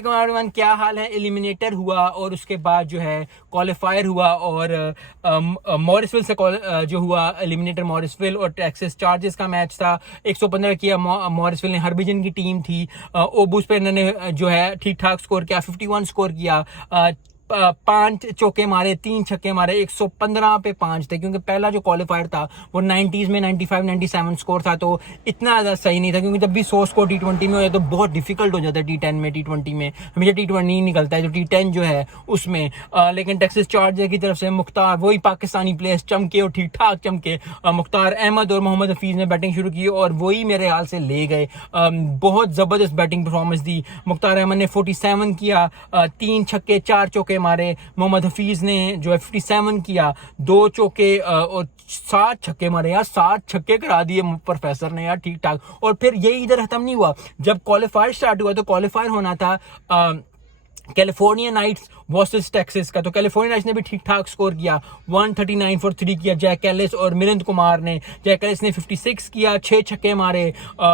वालेकुम एवरीवन, क्या हाल है। एलिमिनेटर हुआ और उसके बाद जो है क्वालिफायर हुआ और मॉरिसविल से जो हुआ एलिमिनेटर मॉरिसविल और टेक्सास चार्जर्स का मैच था। 115 किया मॉरिसविल ने, हरभजन की टीम थी। ओबूस पे इन्होंने जो है ठीक ठाक स्कोर किया, 51 स्कोर किया। 5 चौके मारे, 3 छक्के मारे, 115 पे 5 थे क्योंकि पहला जो क्वालिफायर था वो 90s में 95 97 स्कोर था, तो इतना ज़्यादा सही नहीं था क्योंकि जब भी 100 स्कोर टी20 में हो जाए तो बहुत डिफिकल्ट हो जाता है। टी10 में, टी20 में हमेशा टी20 नहीं निकलता है, जो टी10 जो है उसमें। लेकिन टेक्सास चार्जर की तरफ से मुख्तार, वही पाकिस्तानी प्लेयर्स चमके और ठीक ठाक चमके। मुख्तार अहमद और मोहम्मद हफीज़ ने बैटिंग शुरू की और वही मेरे हाल से ले गए। बहुत ज़बरदस्त बैटिंग परफॉर्मेंस दी। मुख्तार अहमद ने 47 किया, 3 छक्के 4 चौके मारे। मोहम्मद हफीज ने जो है 57 किया, 2 चौके और 7 छक्के मारे। यार 7 छक्के करा दिए प्रोफेसर ने यार, ठीक ठाक। और फिर ये इधर खत्म नहीं हुआ, जब क्वालिफायर स्टार्ट हुआ तो क्वालिफायर होना था कैलिफोर्निया नाइट्स वर्सेस टेक्सास का, तो कैलिफोर्निया नाइट्स ने भी ठीक ठाक स्कोर किया। 139 फॉर 3 किया जैक एलिस और मिलिंद कुमार ने। जैक एलिस ने 56 किया, 6 छक्के मारे।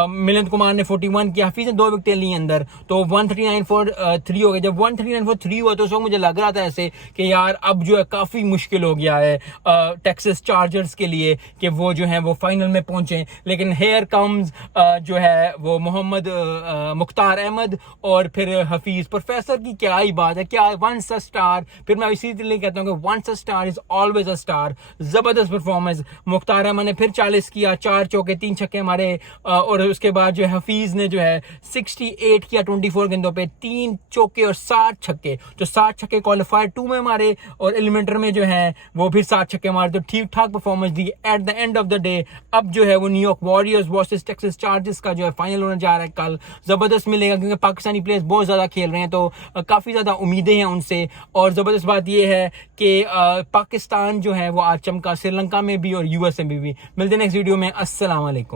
मिलिंद कुमार ने 41 किया। हफीज ने 2 विकेटें ली अंदर, तो 139 फॉर 3 हो गए। जब 139 फॉर 3 हुआ तो उस वक्त मुझे लग रहा था ऐसे कि यार अब जो है काफ़ी मुश्किल हो गया है टेक्सास चार्जर्स के लिए कि वो जो है वो फाइनल में पहुंचे। लेकिन हेयर कम्स जो है वो मोहम्मद मुख्तार अहमद और फिर हफीज। प्रोफेसर की क्या ही बात है, क्या वंस अ स्टार। फिर मैं इसी लिए कहता हूँ कि once a star is always a star. जबरदस्त परफॉर्मेंस। मुख्तार अहमद ने फिर 40 किया, 4 चौके 3 छक्के मारे। और उसके बाद जो है हफीज ने जो है 68 किया 24 गेंदों पे, 3 चौके और 7 छक्के। तो 7 छक्के क्वालिफायर 2 में मारे और एलिमिनेटर में जो है वो फिर 7 छक्के मारे, तो ठीक ठाक performance the. At the end of the day अब जो है वो New York warriors versus Texas chargers का जो है फाइनल होने जा रहा है कल। जबरदस्त मिलेगा क्योंकि पाकिस्तानी प्लेयर्स बहुत ज्यादा खेल रहे हैं, तो काफी ज्यादा उम्मीदें हैं उनसे। और जबरदस्त बात यह है कि पाकिस्तान जो है वो आज चमका, श्रीलंका में भी और यूएसए में भी। मिलते हैं नेक्स्ट वीडियो में। अस्सलाम वालेकुम।